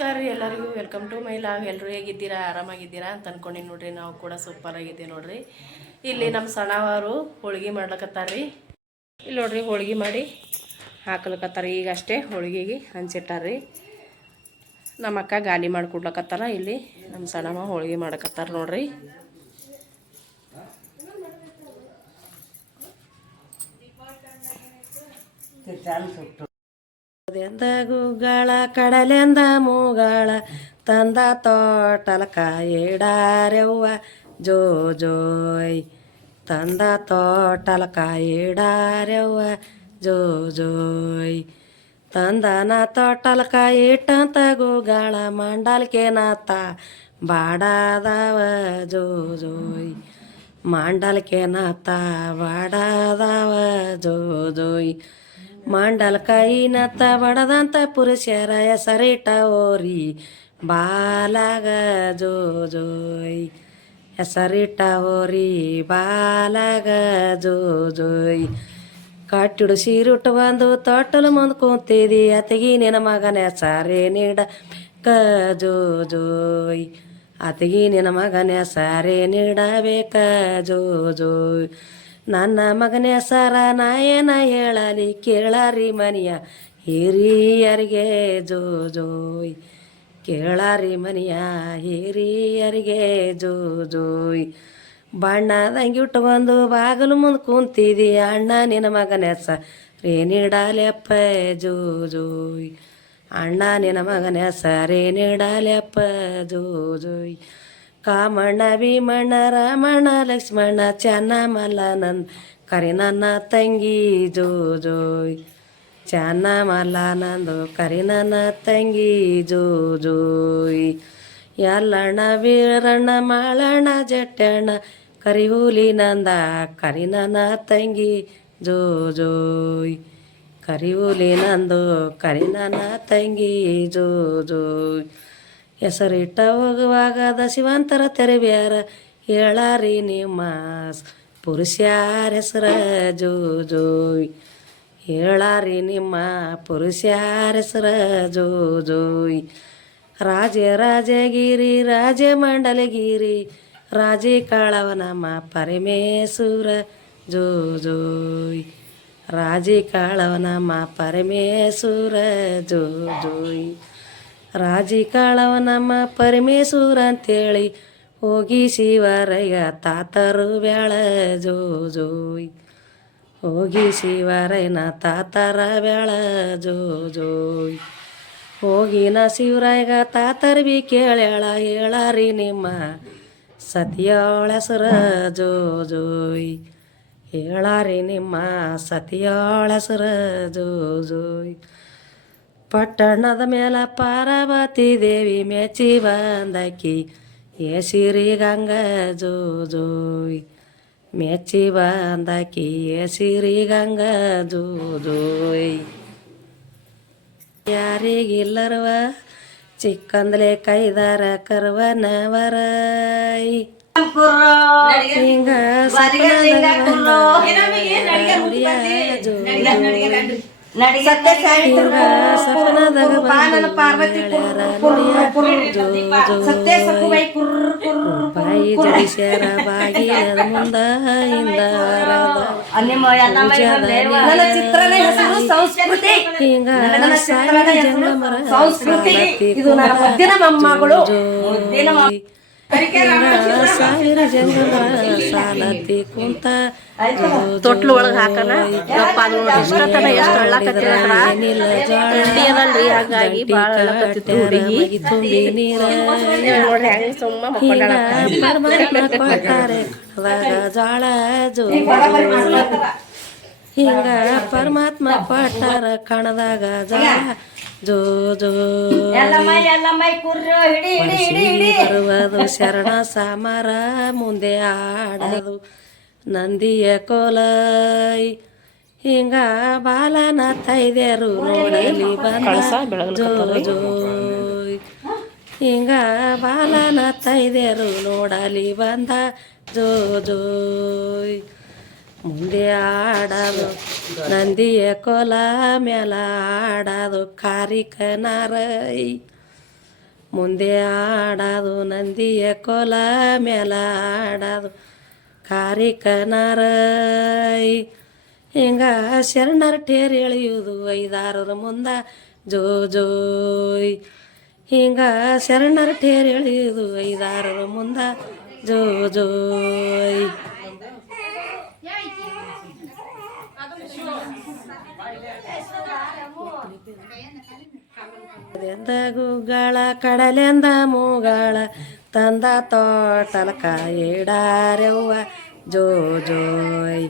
ನಮಸ್ಕಾರ ರೀ ಎಲ್ಲರಿಗೂ ವೆಲ್ಕಮ್ ಟು ಮೈ ಲಾಗ್. ಎಲ್ಲರೂ ಹೇಗಿದ್ದೀರಾ, ಆರಾಮಾಗಿದ್ದೀರಾ ಅಂತ ಅನ್ಕೊಂಡು ನೋಡ್ರಿ. ನಾವು ಕೂಡ ಸೂಪರ್ ಆಗಿದ್ದೀವಿ ನೋಡ್ರಿ. ಇಲ್ಲಿ ನಮ್ಮ ಸಣ್ಣವರು ಹೋಳಿಗೆ ಮಾಡ್ಲಕತ್ತಾರ್ರಿ. ಇಲ್ಲಿ ನೋಡ್ರಿ ಹೋಳಿಗೆ ಮಾಡಿ ಹಾಕ್ಲಕತ್ತಾರ. ಈಗ ಅಷ್ಟೇ ಹೋಳಿಗೆಗೆ ಹಂಚಿಟ್ಟಾರ್ರಿ. ನಮ್ಮ ಅಕ್ಕ ಗಾಲಿ ಮಾಡಿ ಕೊಡ್ಲಕತ್ತಾರ. ಇಲ್ಲಿ ನಮ್ಮ ಸಣ್ಣಮ್ಮ ಹೋಳಿಗೆ ಮಾಡಕತ್ತಾರ ನೋಡ್ರಿ. ಎಂದ ಗುಗ್ಗಳ ಕಡಲೆಂದ ಮೂಗಳ ತಂದ ತೋಟಲಕ ಇಡಾರೆವ್ವ ಜೋ ಜೋಯ್. ತಂದ ತೋಟಲಕ ಇಡಾರೆವ್ವ ಜೋ ಜೋಯ್. ತಂದನ ತೋಟಲಕ ಇಟ್ಟಂತ ಗುಗ್ಗಳ ಮಂಡಲ್ಕೆ ನಾತ ಬಾಡಾದವ ಜೋ ಜೋಯ್. ಮಂಡಲ್ಕೆ ನಾತ ಬಾಡಾದವ ಜೋ ಜೋಯ್. ಮಂಡಲ ಕೈನತ್ತ ಬಡದಂತ ಪುರುಷರ ಹೆಸರಿಟ್ಟ ಓರಿ ಬಾಲಾಗ ಜೋ ಜೋಯ್. ಹೆಸರಿಟ್ಟ ಓರಿ ಬಾಲಾಗ ಜೋ ಜೋಯ್. ಕಟ್ಟಿಡು ಸೀರುಟ್ಟು ಬಂದು ತೊಟ್ಟಲು ಮುಂದೆ ಕುಂತಿದಿ ಅತಿಗಿ ನಿನ್ನ ಮಗನ ಹೆಸರೇ ನೀಡ ಕ ಜೋ ಜೋಯ್. ಅತಿಗಿ ನಿನ್ನ ಮಗನ ಹೆಸರೇ ನೀಡಬೇಕ ಜೋ ಜೋಯ್. ನನ್ನ ಮಗನ ಹೆಸರ ನಾ ಏನ ಹೇಳಲಿ ಕೇಳಾರಿ ಮನಿಯ ಹಿರಿಯರಿಗೆ ಜೋ ಜೋಯ್. ಕೇಳಾರಿ ಮನಿಯ ಹಿರಿಯರಿಗೆ ಜೋ ಜೋಯ್. ಬಣ್ಣದಂಗಿ ಉಟ್ಟು ಬಂದು ಬಾಗಿಲು ಮುಂದೆ ಕುಂತಿದಿ ಅಣ್ಣ ನಿನ್ನ ಮಗನ ಹೆಸರೇ ನೀಡಲೆಪ್ಪ ಜೋ ಜೋಯ್. ಅಣ್ಣ ನಿನ್ನ ಮಗನ ಹೆಸರೇ ನೀಡಲೆಪ್ಪ ಜೋ ಜೋಯ್. ಕಾಮಣ್ಣ ಭೀಮಣ್ಣ ರಾಮಣ್ಣ ಲಕ್ಷ್ಮಣ ಚೆನ್ನ ಮಲ್ಲನಂದ್ ಕರಿ ನನ್ನ ತಂಗಿ ಜೋ ಜೋಯ್. ಚೆನ್ನ ಮಲ್ಲನಂದು ಕರಿ ನನ್ನ ತಂಗಿ ಜೋ ಜೋಯ್. ಎಲ್ಲಣ್ಣ ವೀರಣ್ಣ ಮಾಳಣ್ಣ ಜಟ್ಟಣ್ಣ ಕರಿ ಹುಲಿ ನಂದ ಕರಿ ನನ್ನ ತಂಗಿ ಜೋ ಜೋಯ್. ಕರಿ ಹುಲಿ ನಂದು ಕರಿ ನನ್ನ ತಂಗಿ ಜೋ ಜೋಯ್. ಹೆಸರಿಟ್ಟ ಹೋಗುವಾಗ ದಶಿವಂತರ ತೆರಬ್ಯಾರ ಹೇಳಾರಿ ನಿಮ್ಮ ಪುರುಷ್ಯಾರ ಹೆಸರ ಜೋ ಜೋಯ್. ಹೇಳಾರಿ ನಿಮ್ಮ ಪುರುಷ್ಯಾರ ಹೆಸರ ಜೋ ಜೋಯ್. ರಾಜೆ ರಾಜಗಿರಿ ರಾಜೆ ಮಂಡಲಗಿರಿ ರಾಜೆ ಕಾಳವ ನಮ್ಮ ಪರಮೇಶ್ವರ ಜೋ ಜೋಯ್. ರಾಜೆ ಕಾಳವ ನಮ್ಮ ಪರಮೇಶ್ವರ ಜೋ ಜೋಯ್. ರಾಜಿ ಕಾಳವ ನಮ್ಮ ಪರಮೇಶ್ವರ ಅಂತೇಳಿ ಹೋಗಿ ಶಿವರಯ್ಯ ತಾತರು ಬ್ಯಾಳ ಜೋ ಜೋಯ್. ಹೋಗಿ ಶಿವರಯ್ಯನ ತಾತರ ಬ್ಯಾಳ ಜೋ ಜೋಯ್. ಹೋಗಿನ ಶಿವರಾಯಗ ತಾತರ ಬಿ ಕೇಳ್ಯಾಳ ಹೇಳಾರಿ ನಿಮ್ಮ ಸತಿಯೋಳ ಹೆಸರ ಜೋ ಜೋಯ್. ಹೇಳಾರಿ ನಿಮ್ಮ ಸತಿಯೋಳ ಹೆಸರ ಜೋ ಜೋಯ್. ಪಟ್ಟಣದ ಮೇಲ ಪಾರ್ವತಿ ದೇವಿ ಮೆಚ್ಚಿ ಬಂದಕಿ ಏಸಿರಿ ಗಂಗ ಜೋ ಜೋಯ್. ಮೆಚ್ಚಿ ಬಂದಕಿ ಏಸಿರಿ ಗಂಗ ಜೋ ಜೋಯ್. ಯಾರಿಗಿಲ್ಲರವ ಚಿಕ್ಕಂದಲೆ ಕೈದಾರ ಕರ್ವನವರೈ ಹಿಂಗ ಪಾರ್ವತಿ ಬಾಯಿ ಜಡಿಸ್ಯಾರ ಬಾಗಿಲ ಮುಂದ ಹಿಂಗ ಸಾವಿರ ಜಂಗಮ ಸಾಲತಿ ಕುಂತ ತೊಟ್ಲು ಒಳಗೆ ಹಾಕನ ಇಷ್ಟತನ ಎಷ್ಟು ಅಳ್ಳಾಕತ್ತಿರಲ್ಲ ಅದಲ್ರಿ. ಹಾಗಾಗಿ ಭಾಳ ಅಳ್ಳಾಕತ್ತಿತ್ತು ಹುಡುಗಿ. ತುಂಬಿ ನೀರ ನೋಡ್ರಿ ಹೆಂಗ್ ಸುಮ್ಮ ಕೊಟ್ಟಾರೆ ಜಾಳ ಜೋ. ಹಿಂಗ ಪರಮಾತ್ಮ ಕೊಟ್ಟಾರ ಕಣದಾಗ ಜಾಳ ಜೋ ಜೋ. ಬರುವುದು ಶರಣ ಸಾಮರ ಮುಂದೆ ಆಡೋದು ನಂದಿಯ ಕೋಲೈ. ಹಿಂಗ ಬಾಲನ ತೈದ್ಯರು ನೋಡಲಿ ಬಂದ ಜೋ ಜೋಯ್. ಹಿಂಗ ಬಾಲನ ತೈದ್ಯರು ನೋಡಲಿ ಬಂದ ಜೋ ಜೋಯ್. ಮುಂದೆ ಆಡೋದು ನಂದಿಯ ಕೋಲ ಮೇಲ ಆಡೋದು ಕಾರಿಕ ನಾರೈ. ಮುಂದೆ ಆಡೋದು ನಂದಿಯ ಕೋಲ ಮೇಲ ಆಡೋದು ಕಾರಿಕನಾರೈ ಹಿಂಗ ಶರಣರ ಟೇರ್ ಎಳೆಯುವುದು 5-6 ಮುಂದೆ ಜೋ ಜೋಯ್ ಹಿಂಗ ಶರಣರ ಟೇರ್ ಎಳೆಯುವುದು 5-6 ಮುಂದೆ ಜೋ ಜೋಯ್ ಗುಗ್ಗಳ ಕಡಲೆಂದ ಮೂಗಳ ತಂದ ತೋಟಲಕ ಇಡಾರೆವ್ವ ಜೋ ಜೋಯ್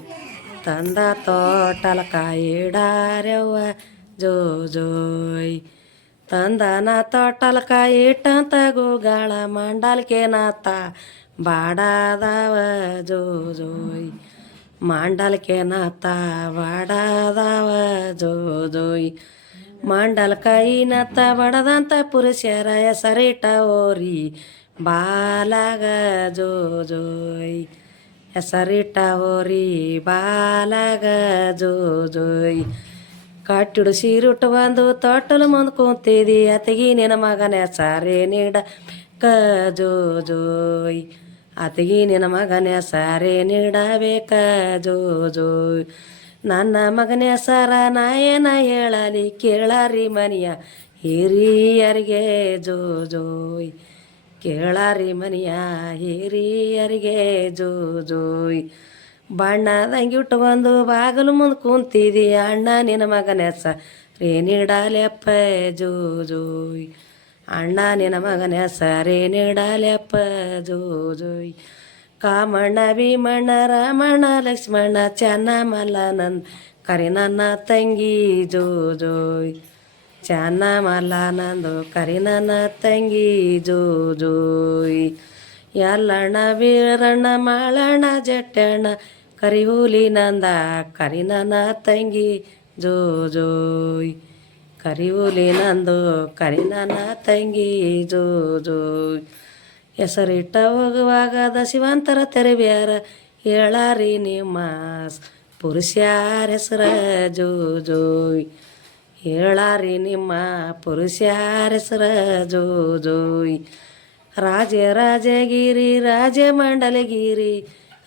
ತಂದ ತೋಟಲಕ ಇಡಾರೆವ್ವ ಜೋ ಜೋಯ್ ತಂದನ ತೋಟಲಕ ಇಟ್ಟಂತ ಗುಗ್ಗಳ ಮಂಡಲ್ಕೆ ನಾತ ಬಾಡಾದವ ಜೋ ಜೋಯ್ ಮಂಡಲ್ಕೆ ನಾತ ಬಾಡಾದವ ಜೋ ಜೋಯ್ ಮಂಡಲ ಕೈನತ್ತ ಬಡದಂತ ಪುರುಷರ ಹೆಸರಿಟ್ಟ ಓರಿ ಬಾಲಾಗ ಜೋ ಜೋಯ್ ಹೆಸರಿಟ್ಟ ಓರಿ ಬಾಲಾಗ ಜೋ ಜೋಯ್ ಕಟ್ಟಿಡು ಸೀರುಟ್ಟು ಬಂದು ತೊಟ್ಟಲು ಮುಂದೆ ಕುಂತಿದಿ ಅತಿಗಿ ನಿನ್ನ ಮಗನ ಹೆಸರೇ ನೀಡ ಕ ಜೋ ಜೋಯ್ ಅತಿಗಿ ನಿನ್ನ ಮಗನ ಹೆಸರೇ ನೀಡಬೇಕ ಜೋ ಜೋಯ್ ನನ್ನ ಮಗನ ಹೆಸರ ನಾ ಏನ ಹೇಳಲಿ ಕೇಳಾರಿ ಮನಿಯ ಹಿರಿಯರಿಗೆ ಜೋ ಜೋಯ್ ಕೇಳಾರಿ ಮನಿಯ ಹಿರಿಯರಿಗೆ ಜೋ ಜೋಯ್ ಬಣ್ಣದಂಗಿ ಉಟ್ಕೊಂಡು ಬಾಗಿಲು ಮುಂದೆ ಕುಂತಿದಿ ಅಣ್ಣ ನಿನ್ನ ಮಗನ ಹೆಸರೇ ನೀಡಲೆಪ್ಪ ಜೋ ಜೋಯ್ ಅಣ್ಣ ನಿನ್ನ ಮಗನ ಹೆಸರೇ ನೀಡಲೆಪ್ಪ ಜೋ ಜೋಯ್ ಕಾಮಣ್ಣ ಭೀಮಣ್ಣ ರಾಮಣ್ಣ ಲಕ್ಷ್ಮಣ ಚೆನ್ನ ಮಲ್ಲನಂದ್ ಕರಿ ನನ್ನ ತಂಗಿ ಜೋ ಜೋಯ್ ಚೆನ್ನ ಮಲ್ಲನಂದು ಕರಿ ನನ್ನ ತಂಗಿ ಜೋ ಜೋಯ್ ಎಲ್ಲಣ್ಣ ಬೀರಣ್ಣ ಮಾಳಣ್ಣ ಜಟ್ಟಣ್ಣ ಕರಿ ಹುಲಿ ನಂದ ಕರಿ ನನ್ನ ತಂಗಿ ಜೋ ಜೋಯ್ ಕರಿ ಹುಲಿ ನಂದು ಕರಿ ನನ್ನ ತಂಗಿ ಜೋ ಜೋಯ್ ಹೆಸರಿಟ್ಟ ಹೋಗುವಾಗ ದಶಿವಂತರ ತೆರವ್ಯಾರ ಹೇಳಾರಿ ನಿಮ್ಮ ಪುರುಷ್ಯಾರ ಹೆಸರ ಜೋ ಜೋಯ್ ಹೇಳಾರಿ ನಿಮ್ಮ ಪುರುಷ್ಯಾರ ಹೆಸರ ಜೋ ಜೋಯ್ ರಾಜೆ ರಾಜಗಿರಿ ರಾಜೆ ಮಂಡಲಗಿರಿ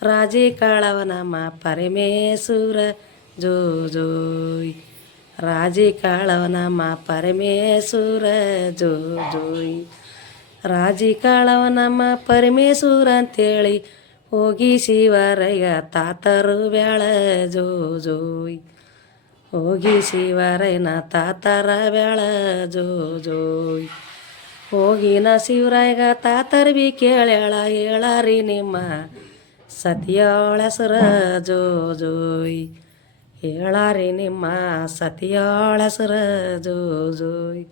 ರಾಜೆ ಕಾಳವ ನಮ್ಮ ಪರಮೇಶ್ವರ ಜೋ ಜೋಯ್ ರಾಜೆ ಕಾಳವ ನಮ್ಮ ಪರಮೇಶ್ವರ ಜೋ ಜೋಯ್ ರಾಜಿ ಕಾಳವ ನಮ್ಮ ಪರಮೇಶ್ವರ ಅಂತೇಳಿ ಹೋಗಿ ಶಿವರಯ್ಯ ತಾತರು ಬ್ಯಾಳ ಜೋ ಜೋಯ್ ಹೋಗಿ ಶಿವರಯ್ಯನ ತಾತರ ಬ್ಯಾಳ ಜೋ ಜೋಯ್ ಹೋಗಿನ ಶಿವರಾಯಗ ತಾತರ ಬಿ ಕೇಳ್ಯಾಳ ಹೇಳಾರಿ ನಿಮ್ಮ ಸತಿಯೋಳ ಹೆಸರ ಜೋ ಜೋಯ್ ಹೇಳಾರಿ ನಿಮ್ಮ ಸತಿಯೋಳ ಹೆಸರ ಜೋ ಜೋಯ್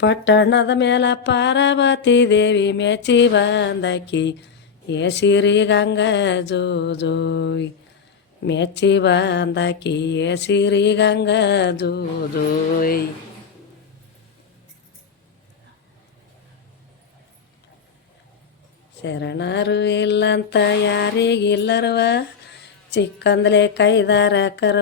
ಪಟ್ಟಣದ ಮೇಲ ಪಾರ್ವತಿ ದೇವಿ ಮೆಚ್ಚಿ ಬಂದಕಿ ಏ ಸಿರಿ ಗಂಗ ಜೋ ಜೋಯ್ ಮೆಚ್ಚಿ ಬಂದಕಿ ಏ ಸಿರಿ ಗಂಗ ಜೋ ಜೋಯ್ ಶರಣರು ಇಲ್ಲಂತ ಯಾರಿಗಿಲ್ಲರವ ಚಿಕ್ಕಂದಲೇ ಕೈದಾರ ಕರ